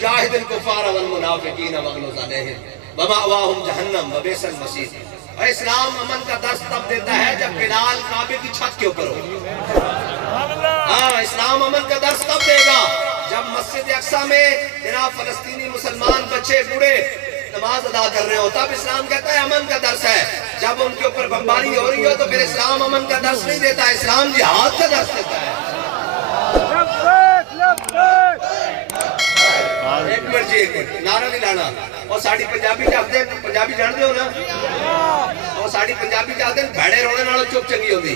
جاہد الکفار والمنافقین واغلظ علیہم ومأواہم جہنم وبئس المصیر۔ اور اسلام امن کا درس تب دیتا ہے جب بلال کعبے کی چھت کے اوپر ہو۔ ہاں، اسلام امن کا درس تب دے گا جب مسجد اقصی میں جناب فلسطینی مسلمان بچے بوڑھے نماز ادا کر رہے ہو، تب اسلام کہتا ہے امن کا درس ہے۔ جب ان کے اوپر بمباری ہو رہی ہو تو پھر اسلام امن کا درس نہیں دیتا، اسلام جہاد کا درس دیتا ہے۔ ایک منٹ جی، ایک منٹ، نعرہ نہیں لانا۔ اور ساڑی پنجابی چاہتے ہیں، پنجابی جان دے ہو نا؟ اور ساڑی پنجابی چاہتے ہیں بھیڑے رونے نالوں چپ چنگی ہوندی۔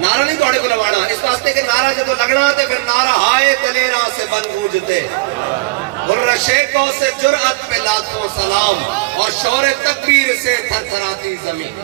نعرہ نہیں توڑے کو لوانا، اس واسطے کہ نعرہ جب لگنا تے پھر نعرہ ہائے دلیراں سے بن گونجتے، غرہ شیخوں سے جرأت پہ لاکھوں سلام، اور شور تکبیر سے تھر تھراتی زمین۔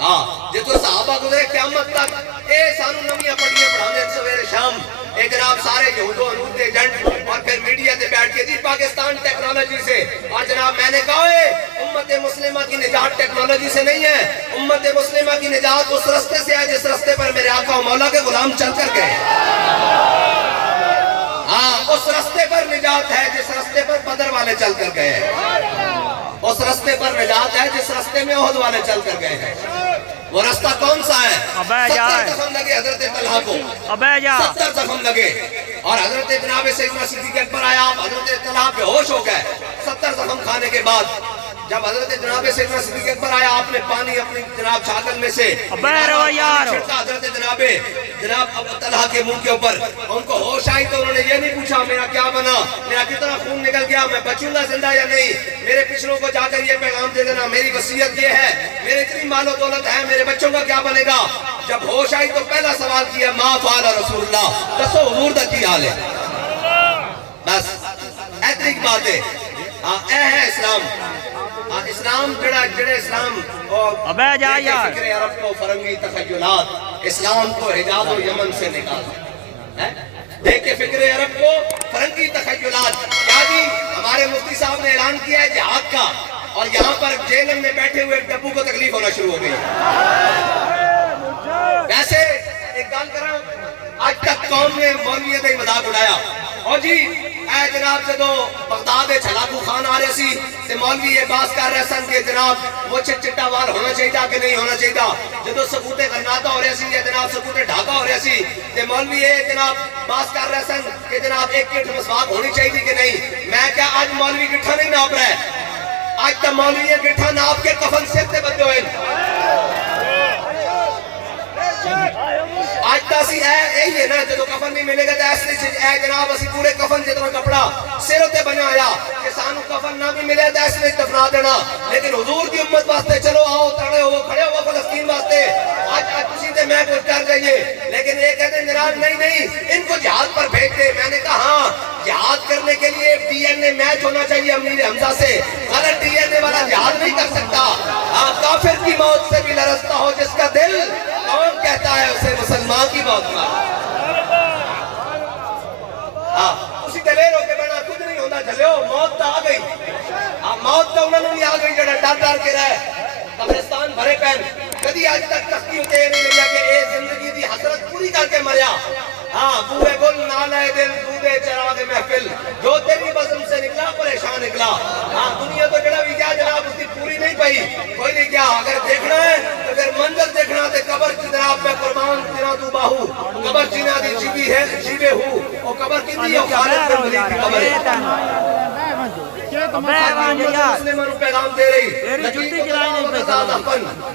ہاں، جتو صحابہ گزرے قیامت تک اے سانو نمیاں پڑھیاں پڑھانے سویرے شام، اے جناب سارے یہود و انود دے جنٹ، اور پھر میڈیا دے بیٹھ کے جی پاکستان ٹیکنالوجی سے، اور جناب میں نے کہا ہے امت مسلمہ کی نجات ٹیکنالوجی سے نہیں ہے، امت مسلمہ کی نجات اس رستے سے ہے جس رستے پر میرے آقا و مولا کے غلام چل کر گئے۔ ہاں، اس رستے پر نجات ہے جس رستے پر بدر والے چل کر گئے، اس رستے پر نجات ہے جس رستے میں احد والے چل کر گئے ہیں۔ وہ رستہ کون سا ہے؟ 70 زخم لگے حضرت طلحہ کو، 70 زخم لگے، اور حضرت جناب سیدنا صدیق اکبر آیا، حضرت طلحہ بے ہوش ہو گئے 70 زخم کھانے کے بعد۔ جب حضرت جناب سیدنا صدیق اکبر آیا، آپ نے پانی اپنی جناب چھاگل میں سے چھڑکا حضرت جناب طلحہ کے منہ کے اوپر، ان کو ہوش آئی تو انہوں نے یہ نہیں پوچھا میرا کیا بنا، میرا کتنا خون نکل گیا، میں بچوں گا زندہ یا نہیں، میرے پچھلوں کو جا کر یہ پیغام دے دینا میری وصیت یہ ہے، میرے اتنی مال و دولت ہے، میرے بچوں کا کیا بنے گا۔ جب ہوش آئی تو پہلا سوال کیا ما فعل رسول اللہ، دسو حضور دا کی حال ہے۔ بس ایترک بات ہے، اے ہے اسلام۔ اسلام جڑے اسلام فکر عرب کو فرنگی تخیلات، اسلام کو حجاز و یمن سے نکالا، دیکھ کے فکر عرب کو فرنگی تخیلات۔ کیا جی ہمارے مفتی صاحب نے اعلان کیا ہے جہاد کا، اور یہاں پر جیلم میں بیٹھے ہوئے ڈبو کو تکلیف ہونا شروع ہو گئی۔ ویسے ایک گال کرا، آج تک قوم نے مولویت ہی مذاق اڑایا، اور جی اے جناب جدو بغداد چھلاکو خان آ رہے سی تے مولوی یہ باس کر رہے سن کہ جناب وہ چٹا وال ہونا چاہیے کہ نہیں ہونا چاہیے، جدو سکوتے غرناطہ ہو رہے سی یا جناب سکوتے ڈھاکہ ہو رہے سی تے مولوی یہ جناب باس کر رہے سن کہ جناب ایک کٹ مسواک ہونی چاہیے کہ نہیں۔ میں کیا آج مولوی گٹھا نہیں ناپ رہا ہے، آج تک مولوی یہ گٹھا ناپ کے کفن سر تے بندے ہوئے، آج تا سی یہی ہے نا، جدو کفن نہیں ملے گا تو ایسے اے جناب اسی پورے کفن جتنا کپڑا سر تے بنا آیا کہ سانو کفن نہ بھی ملے تو ایسے دفنا دینا، لیکن حضور کی امت واسطے چلو آؤ تڑے ہو کھڑے ہو فلسطین واسطے، آج تسی تے میں کچھ کر جائیے، لیکن یہ کہتے ہیں جناب نہیں ان کو جہاد پر بھیج دے۔ میں نے کہا ہاں، جہاد کرنے کے لیے ڈی این اے میچ ہونا چاہیے امیر حمزہ سے، غلط ڈی این اے والا جہاد نہیں کر سکتا۔ کافر کی موت سے بھی لرزتا ہو جس کا دل، کون کہتا ہے اسے مسلمان کی موت کا؟ اسی دلیر ہو کے بنا خود نہیں ہوتا چلے ہو، موت تا آ گئی، موت تا انہوں نے بھی آ گئی جڑا ڈر کے رہے قبرستان بھرے پہن، کدی آج تک تختی ہوتے نہیں لیا کہ اے زندگی دی حسرت پوری کر کے مریا۔ بوئے گل نالے دل دودے چراغ محفل، جو تیری بزم سے نکلا پریشان نکلا۔ دنیا تو جڑا بھی کیا جناب اس کی پوری نہیں پئی، کوئی نہیں کیا، اگر دیکھنا ہے اگر منظر دیکھنا تے قبر کی جناب میں قربان تیرا تو باہو، قبر جینا دی جیوی ہے جیوے ہو، اور قبر کی دی ہے خالد بن ولید کی قبر ہے۔ مسلمان پیغام دے رہی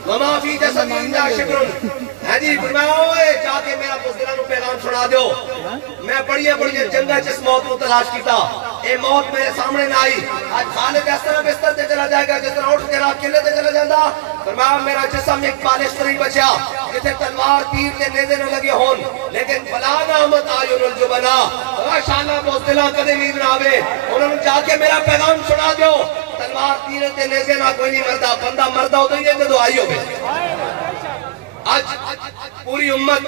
وما فی جسد الا شبر، ہے جی فرمایا ہوئے جا کے میرا بزدلانو پیغام سنا دیو، میں بڑی جنگہ جس موت کو تلاش کیتا، اے موت میرے سامنے نہ آئی۔ آج خالد اس طرح بستر تے چلا جائے گا جس طرح اٹھ کے رات قلعے تے چلا جاندہ، فرمایا میرا جسم ایک پالش نہیں بچیا جسے تلوار تیر تے نیزے نہ لگے ہون، لیکن فلا نعمت آیون الجبنا، ماشاءاللہ بزدلان کدے نیند نہ آوے، انہوں نے جا کے میرا پیغام سنا دیو، تلوار تیر تے نیزے نہ کوئی نہیں مردہ، بندہ مردہ ہوتا ہی ہے جدو آئی ہوگے۔ آج پوری امت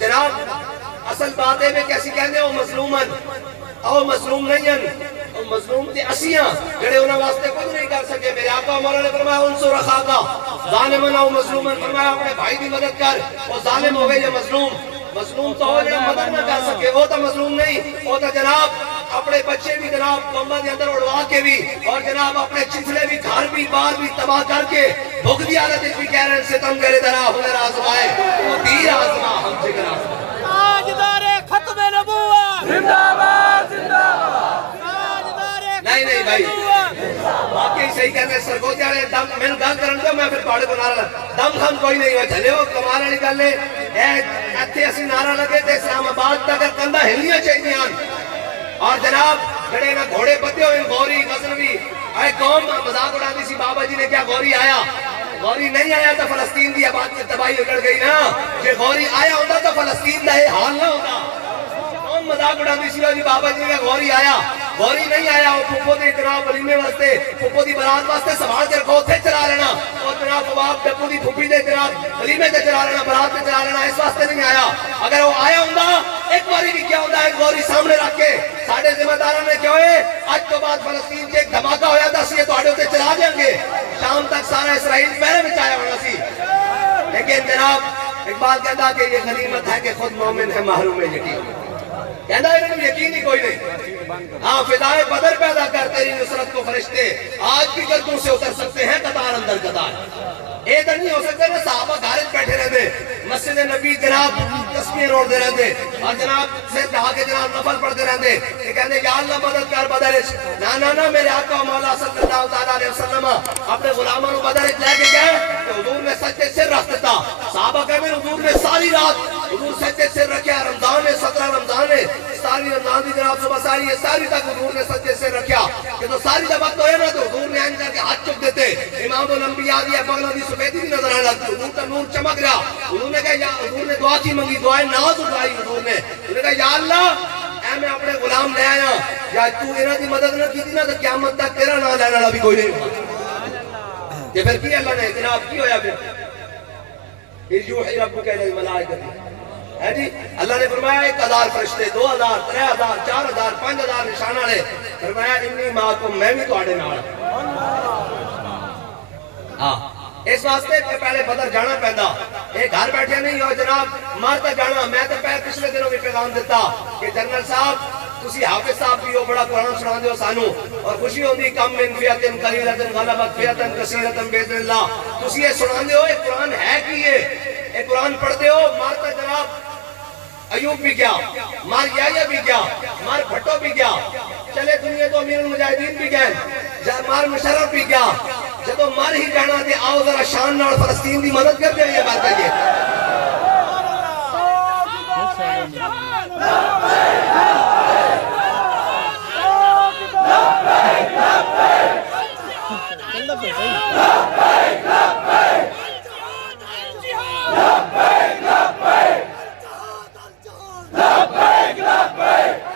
جناب اصل باتیں میں کیسی کہنے او مظلومن، او مظلوم نہیں ہیں، او مظلوم تھی اسیاں جڑے انہوں واسطے کچھ نہیں کر سکے۔ میرے آقا مولا نے فرمایا انصر اخاکا ظالمن او مظلومن، فرمایا اپنے بھائی دی مدد کر، وہ ظالم ہو گئے یا مظلوم تو ہو جڑا مدد نہ کر سکے، وہ تو مظلوم نہیں، وہ تو جناب اپنے بچے بھی جناب بمبا کے اندر اڑوا کے بھی اور جناب اپنے چچلے بھی گھر بھی بار بھی تباہ کر کے بھوک دی حالت بھی کہہ رہے ہیں ستم کرے درا ہنر آزمائے وہ تیر آزما ہم جگر آزما تاجدار ختم نبوت زندہ باد زندہ باد تاجدار نہیں بھائی واقعی صحیح کہتے ہیں سرگوتی والے دم میں نے گل کرن دو میں پھر پاڑے کو نعرہ دم ہم کوئی نہیں ہوا چلے ہو کمال والی گل ہے ایتھے اسی نعرہ لگے تے اسلام آباد تک کندھا ہلنیاں چاہیے اور جناب جڑے نہ گھوڑے بدے ہوئے غوری غزنوی اے قوم مذاق اڑاتی سی بابا جی نے کیا غوری آیا غوری نہیں آیا تو فلسطین دی آباد کی تباہی اجڑ گئی نا جے غوری آیا ہوتا تو فلسطین دا یہ حال نہ ہوتا قوم مذاق اڑاتی سی جی بابا جی نے غوری آیا غوری نہیں آیا وہ پھپھو دی جناب ولیمے واسطے پھپھو دی برات واسطے سنبھال کے رکھو اتھے چلا لینا اور جناب کباب ڈپو دی پھپھی دے جناب ولیمے تے چلا لینا برات تے چلا لینا اس واسطے نہیں آیا اگر وہ آیا ہوندا ایک باری بھی کیا ہوندا ہے غوری سامنے رکھ کے ساڈے ذمہ داراں نے کیا ہوئے آج تو بعد فلسطین تے ایک دھماکہ ہویا تھا سی تواڈے تے چلا دیں گے شام تک سارا اسرائیل پہرے وچ آیا ہونا سی لیکن جناب اقبال کہتا کہ یہ غنیمت ہے کہ خود مومن ہے محروم یقین کہتا ہے انہوں یقین ہی کوئی نہیں ہاں فضائے بدر پیدا کر تیری نصرت کو فرشتے آج بھی گردوں سے اتر سکتے ہیں قطار اندر قطار اے تو نہیں ہو سکتے نا صحابہ گھارج بیٹھے رہتے مسجد نبی جناب تسبیح روڑتے رہتے اور جناب سے دہا کے جناب نفل پڑھتے رہتے یہ کہتے یا اللہ مدد کر بدرش نا میرے آقا مولا صلی اللہ علیہ وسلم اپنے غلاموں کو بدرش لے کے گئے کہ حضور نے سجدے سر رکھ دیتا صحابہ کہتے ہیں حضور نے ساری رات حضور سجدے سر رکھا رمضان ہے 17 رمضان ہے ساری رمضان دی جناب صبح ساری ہے ساری تک حضور نے سجدے سر رکھا کہ تو ساری جب وقت ہوئے نا تو حضور نے آئین کر کے ہاتھ چک دیتے امام الانبیاء دی بغلہ دی سفیدی بھی نظر آنے لگتی حضور کا نور چمک رہا حضور نے کہا حضور نے دعا کی منگی دعائیں ناز اٹھائی حضور نے کہا یا اللہ اے میں اپنے غلام لے آیا یا تو انہاں دی مدد نہ کی تھی نا تو قیامت تک تیرا نام لینے والا بھی کوئی نہیں ہوگا یہ پھر کی اللہ نے جناب کی ہویا پھر یوحی ربک الی الملائکۃ ہے جی اللہ نے فرمایا 1000 فرشتے 2000 3000 4000 5000 نشان والے فرمایا انی معکم میں بھی تواڈے نال ہاں اس واسطے کہ پہلے بدر جانا پہندا یہ گھر بیٹھے نہیں ہو جناب مارتا جانا میں تو پچھلے دنوں بھی پیغام دیتا کہ جنرل صاحب تسی حافظ صاحب بھی ہو بڑا قرآن سنا دیو سانو اور خوشی ہوندی کم من فیاتن قلیلتن غلبت فیاتن کثیرتن باذن اللہ تسی یہ سنا دیو یہ قرآن ہے کی یہ قرآن پڑھتے ہو مارتا جناب ایوب بھی گیا مار یحییٰ بھی گیا مار بھٹو بھی گیا چلے دنیا تو امیر المجاہدین بھی گئے مار مشرف بھی گیا جب مر ہی جانا تے آؤ ذرا شان نال فلسطین دی مدد کر دے یہ بات ہے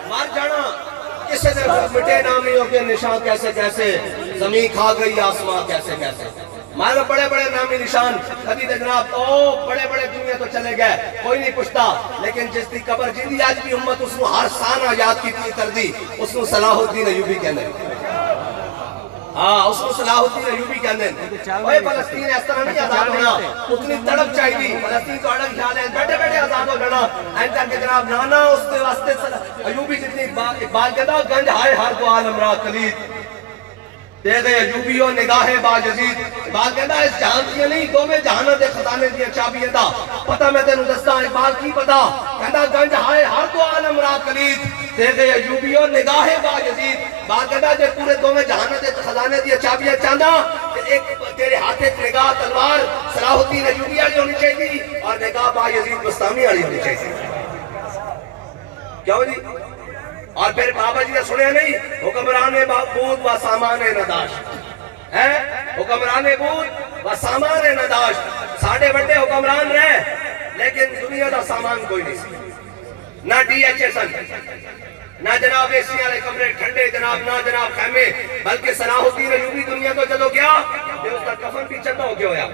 مار جانا کسے سے مٹے نامیوں کے نشان کیسے کیسے زمین کھا گئی آسمان کیسے کیسے مارے بڑے بڑے نامی نشان کبھی جناب او بڑے بڑے دنیا تو چلے گئے کوئی نہیں پوچھتا لیکن جس دی قبر جیندی آج بھی امت اس کو ہر سانہ یاد کی کر دی اس کو صلاح الدین ایوبی کہنے ہاں اس کو صلاح الدین ایوبی کہنے اوہ فلسطین اس طرح نہیں آزاد ہونا اتنی تڑپ چاہیے فلسطین تو اڑک خیال ہے بیٹھے بیٹھے آزاد ہو جانا این کر کے جناب نانا اس کے واسطے ایوبی جتنی اقبال کہتا گنج ہائے ہر کو عالم را کلید دے گئے ایوبیو نگاہ باجزید بات کہتا ہے اس جہان کی نہیں دو میں جہانہ دے خزانے دیا چابی دا پتہ میں تینوں دستا اقبال کی پتا کہتا گنج ہائے ہر کو عالم را کلید دے گئے ایوبیو نگاہ باجزید بات کہتا ہے جب پورے دو میں جہانہ دے خزانے دیا چابی چاندہ ایک تیرے ہاتھ ایک نگاہ تلوار صلاح الدین ایوبی آلی ہونی چاہیے اور نگاہ باجزید بستامی آلی ہونی چاہیے کیا ہو جی اور پھر بابا جی نے سنے نہیں حکمران بود و سامان نداشت ہے حکمران بود و سامان نداشت ساڑھے بڑے حکمران رہے لیکن دنیا دا سامان کوئی نہیں نہ ڈی ایچ ایس نہ جناب اے سی والے کمرے ٹھنڈے جناب نہ جناب خیمے بلکہ صلاح الدین ایوبی دنیا کو جدو گیا کہ اس کا کفن بھی چندہ ہو گیا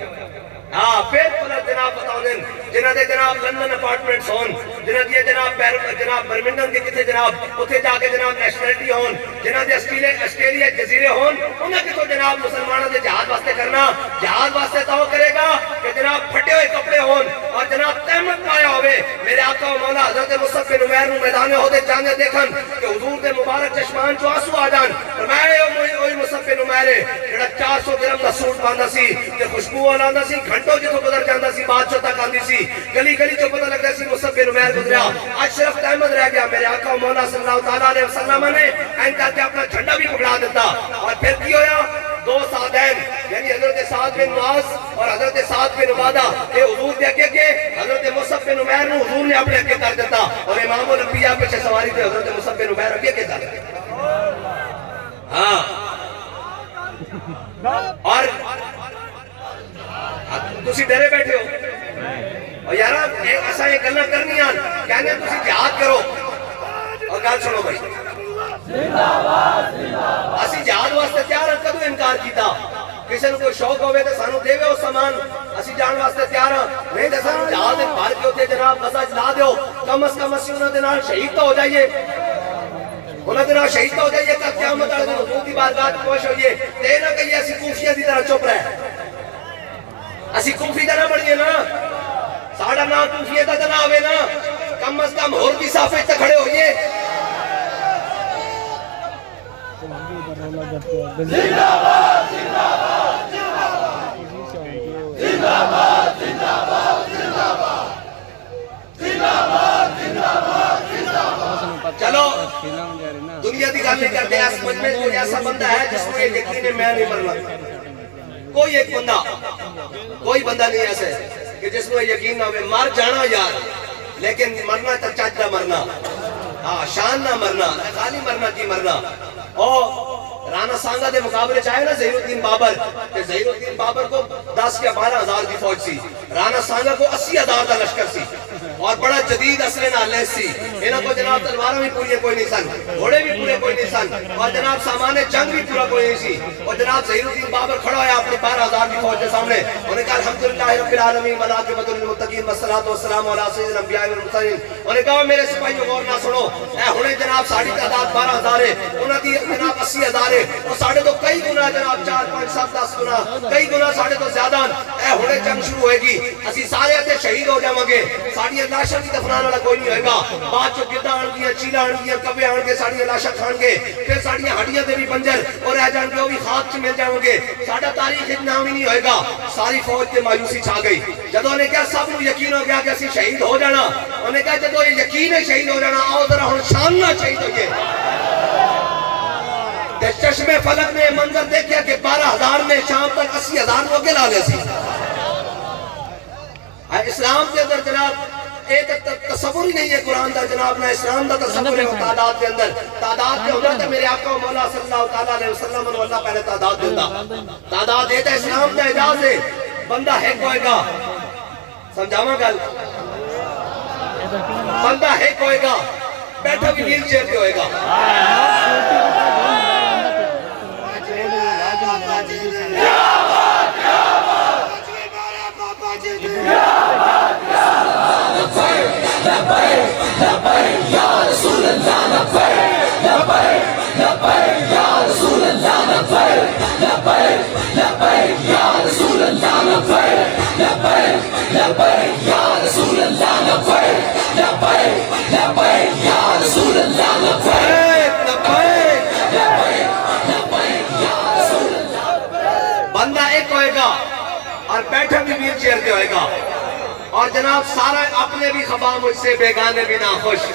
ہاں پھر جناب بتاؤ دیں جنہاں دے جناب لندن اپارٹمنٹس ہون جنہاں دے جناب برمنگھم کے کتے جناب اتھے جا کے جناب نیشنلٹی ہون جنہاں دے آسٹریلیا جزیرے ہون انہاں کے تو جناب مسلمانوں دے جہاد واسطے کرنا جہاد واسطے تو کرے گا کہ جناب پھٹے ہوئے کپڑے ہون اور جناب تہمت پایا ہوئے میرے آقا و مولا حضرت مصعب بن عمیر نو میدان عہد جانے دیکھن کہ حضور دے مبارک چشمان چو آنسو آ جان فرمایا اوہی مصعب بن عمیر جڑا 400 درہم دا سوٹ پاندا سی تے خوشبو آلاندا سی گھنٹوں جتوں گزر جاندا سی بادشاہ تک آندی سی گلی گلی جو پتہ لگدا سی مصعب بن عمیر گزریا آج صرف احمد رہ گیا میرے آقا و مولا صلی اللہ تعالیٰ علیہ وسلم نے این کر کے اپنا جھنڈا بھی پکڑا دیتا اور پھر کی ہویا دو سعدین یعنی حضرت سعد بن معاذ اور حضرت سعد بن عبادہ یہ حضور دے اگے حضرت مصعب بن عمیر نو حضور نے اپنے اگے کر دیتا اور امام الانبیاء پیچھے سواری تھے حضرت مصعب بن عمیر اگے کر دیتا ہاں اور تسی ڈرے بیٹھے ہو اور یارا ایسا یہ گلنا کرنی آن کہنے تسی جہاد کرو اور گال سنو بھائی اسی جہاد واسطے تیار ہاں کدو انکار کیتا کسی نے کوئی شوق ہوئے تو سانو دے وے اس سامان اسی جان واسطے تیار ہاں نہیں تو سانو جہاد بھر کے ہوتے جناب غزہ جلا دیو کم از کم اسی انہوں نے نال شہید تو ہو جائیے انہوں نے نال شہید تو ہو جائیے کہ قیامت والے دن حضور کی بارگاہ کوش ہوئیے تے نہ کہیے اسی کوفیہ دی طرح چپ رہے اسی کوفی دا نہ بڑھئے نا ساڑھا نا کوفیہ دا نہ آوے نا کم از کم ہور کی صافے تک کھڑے ہوئیے زندہ باد زندہ باد زندہ باد زندہ باد زندہ باد زندہ باد زندہ باد زندہ باد چلو دنیا دی گل نہیں کرتے اس مجمع کوئی ایسا بندہ ہے جس کو یہ یقین ہے میں نہیں مرنا کوئی ایک بندہ کوئی بندہ نہیں ایسے کہ جس کو یقین نہ ہوئے مر جانا یار لیکن مرنا تو چاچ نہ مرنا ہاں شان نہ مرنا خالی مرنا کی مرنا اور رانا سانگا دے مقابلے چاہے نا ظہیر الدین بابر کہ ظہیر الدین بابر کو 10 یا 12 ہزار کی فوج سی رانا سانگا کو 80 ہزار کا لشکر سی اور بڑا جدید اسلحے نال لیس سی انہاں کو جناب تلواریں بھی پوری کوئی نہیں سن گھوڑے بھی پورے کوئی نہیں سن اور جناب سامان جنگ بھی پورا کوئی نہیں سی اور جناب ظہیر الدین بابر کھڑا ہوا اپنی 12 ہزار کی فوج کے سامنے انہوں نے کہا الحمدللہ رب العالمین والعاقبۃ للمتقین والصلاۃ والسلام علی سید الانبیاء والمرسلین انہوں نے کہا میرے سپاہیوں غور نہ سنو اے ہنے جناب ساڑی تعداد 12 ہزار ہے انہاں دی جناب 80 ہزار ہے اور ساڑھے تو کئی گنا جناب 4 5 7 10 گنا کئی گنا ساڑھے تو زیادہ اے ہنے جنگ شروع ہوئے گی اسی سارے تے شہید ہو جاواں گے ساڑی لاشاں کی دفنان والا کوئی نہیں ہوئے گا بعد چو گدھا آن گیا چیلا آن گیا کبے آن گے ساڑی لاشاں کھان گے پھر ساڑی ہڈیاں دے بھی بنجر اور رہ جان گے وہ بھی خاک چ مل جاؤں گے ساڑا تاریخ اتنا بھی نہیں ہوئے گا ساری فوج تے مایوسی چھا گئی جدوں نے کہا سب نو یقین ہو گیا کہ اسی شہید ہو جانا انہوں نے کہا جدوں یہ یقین ہے شہید ہو جانا آؤ ذرا ہن شان نہ شہید ہوئے چشم فلک نے منظر دیکھیا کہ 12 ہزار نے شام تک 80 ہزار کو اگے لا لے سی اسلام کے اندر جناب ایک تصور ہی نہیں ہے قرآن دا جناب نہ اسلام دا تصور ہے تعداد کے اندر تعداد کے اندر تو میرے آقا و مولا صلی اللہ تعالیٰ علیہ وسلم نے اللہ پہلے تعداد دیتا تعداد دیتا اسلام دا اجاز ہے بندہ ہے کوئے گا سمجھاواں گل بندہ ہے کوئے گا بیٹھا بھی ویل چیئر پہ ہوئے گا بندہ ایک ہوئے گا اور بیٹھا بھی ویل چیئر پہ ہوئے گا اور جناب سارا اپنے بھی خفا مجھ سے بیگانے بھی نہ خوش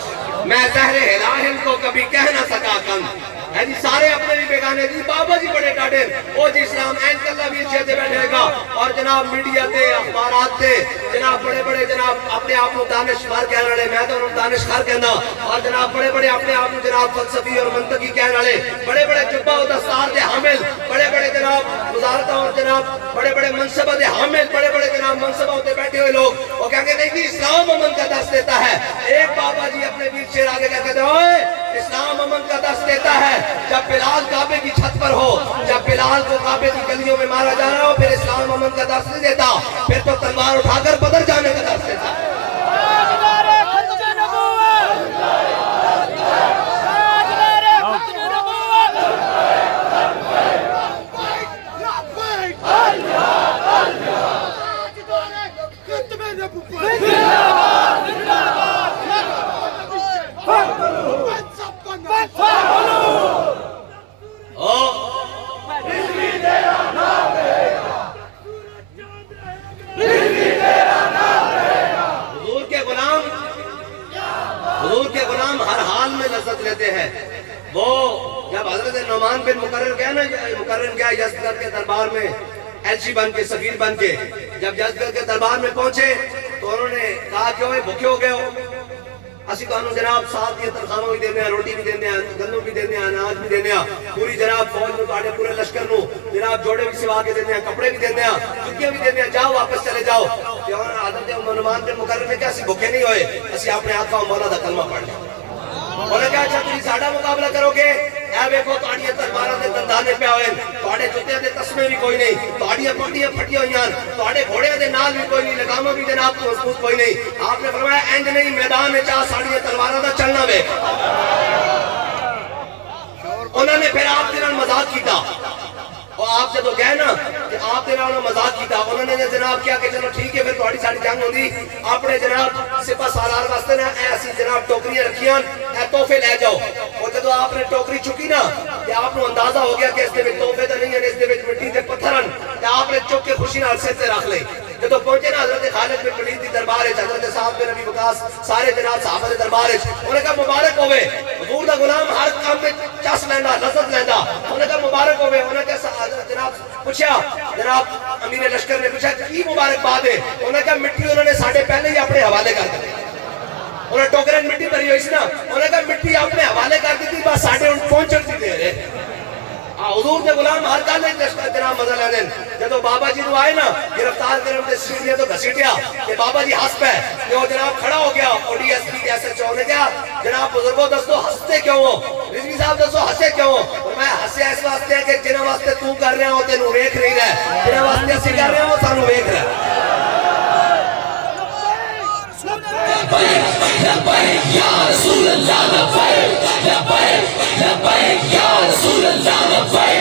میں زہر ہلاہل کو کبھی کہہ نہ سکا کن یعنی سارے اپنے بھی بیگانے دی بابا جی بڑے ڈاٹے او جی اسلام این کلہ بھی چیتے بیٹھے گا اور جناب میڈیا تے اخبارات تے جناب بڑے بڑے جناب اپنے آپ کو دانش مار کہنے والے میں تو انہوں دانش خار کہنا اور جناب بڑے بڑے اپنے آپ کو جناب فلسفی اور منطقی کہنے والے بڑے بڑے جبہ و دستار دے حامل بڑے بڑے جناب وزارتوں اور جناب بڑے بڑے منصبہ دے حامل بڑے بڑے جناب منصبہ ہوتے بیٹھے ہوئے لوگ وہ کہیں گے نہیں جی اسلام امن کا درس دیتا ہے. ایک بابا جی اپنے ویر شیر آگے کہتے ہیں اوئے اسلام امن کا درس دیتا ہے جب بلال کعبے کی چھت پر ہو, جب بلال کو کعبے کی گلیوں میں مارا جا رہا ہو, پھر اسلام امن کا درس نہیں دیتا, پھر تو تلوار اٹھا کر بدر جانے کا درس دیتا ہے. حضور کے غلام ہر حال میں لذت لیتے ہیں. وہ جب حضرت نعمان بن مقرر گیا یزدگرد کے دربار میں ایلچی بن کے سفیر بن کے, جب یزدگرد کے دربار میں پہنچے تو انہوں نے کہا کہ اوئے بھوکے ہو گئے ہو, اسی تو انہوں جناب ساتھ یہ تنخواہ بھی دینے ہیں, روٹی بھی دینے ہیں, گندم بھی دینے ہیں, اناج بھی دینے ہیں, پوری جناب فوج میں تاڑے پورے لشکر نو جناب جوڑے بھی سوا کے دینے ہیں, کپڑے بھی دینے ہیں, چکیاں بھی دینے ہیں, جاؤ واپس چلے جاؤ. کہ حضرت نعمان بن مقرر نے کہا اسی بھوکے نہیں ہوئے, اسی اپنے آقا و مولا دا کلمہ پڑھ لیا. انہوں نے کہا اچھا تھی ساڑھا مقابلہ کرو گے, اے بیکو تاڑیاں تلواروں دے دندانے پہ ہوئے, تاڑے جوتیاں دے تسمے بھی کوئی نہیں, تاڑیاں پٹیاں پھٹی ہوئی ہیں, تاڑے گھوڑے دے نال بھی کوئی نہیں, لگاموں بھی جناب کو مضبوط کوئی نہیں. آپ نے فرمایا اینج نہیں میدان میں چاہ ساڑیاں تلواروں دا چلنا بے. انہوں نے پھر آپ دنوں مذاق کیتا, اور آپ سے تو گئے نا کہ آپ دنوں نے مذاق کیتا. انہوں نے جناب کیا کہ چلو ٹھیک ہے پھر تھوڑی ساڑی جنگ ہوندی, اپنے جناب سپہ سالار واسطے نا ایسی جناب ٹوکریاں رکھیاں, اے تحفے لے جاؤ. اور جب آپ نے ٹوکری چکی نا کہ آپ نے اندازہ ہو گیا کہ اس دے وچ تحفے تو نہیں ہیں, اس دے وچ مٹی دے پتھر ہیں, کہ آپ نے چک کے خوشی نال سر تے رکھ لے. جب پہنچے نا حضرت خالد بن ولید دی دربار ہے, حضرت صاحب بن نبی وقاص سارے جناب صحابہ دے دربار ہے, انہوں نے کہا مبارک ہوئے حضور دا غلام ہر کام میں چس لیندا لذت لیندا. انہوں نے کہا مبارک ہوئے. انہوں نے کہا جناب پوچھا, جناب امیر لشکر نے پوچھا کی مبارک بات ہے. انہوں نے کہا مٹی انہوں نے ساڑھے پہلے ہی اپنے حوالے کر دی. انہوں نے ٹوکرے مٹی بھری ہوئی سی نا, انہوں نے کہا مٹی اپنے حوالے کر دی تھی, بس ساڑھے ان پہنچن دی دے رہے. حضور کے غلام ہر کال میں جناب مزہ لے دیں. جب بابا جی نو آئے نا گرفتار کرنے دے سیڑھیاں تو گھسیٹیا کہ بابا جی ہنس پہ, کہ وہ جناب کھڑا ہو گیا. اور D S P S H O نے کہا جناب بزرگوں دستو ہنستے کیوں ہو, رضوی صاحب دستو ہنسے کیوں ہو. میں ہنسے اس واسطے ہیں کہ جنہاں واسطے تو کر رہے ہو تینوں ویکھ نہیں رہے, جنہاں واسطے اسی کر رہے ہو سانوں ویکھ رہے. لبیک یا رسول اللہ لبیک, لبیک لبیک یا رسول اللہ لبیک.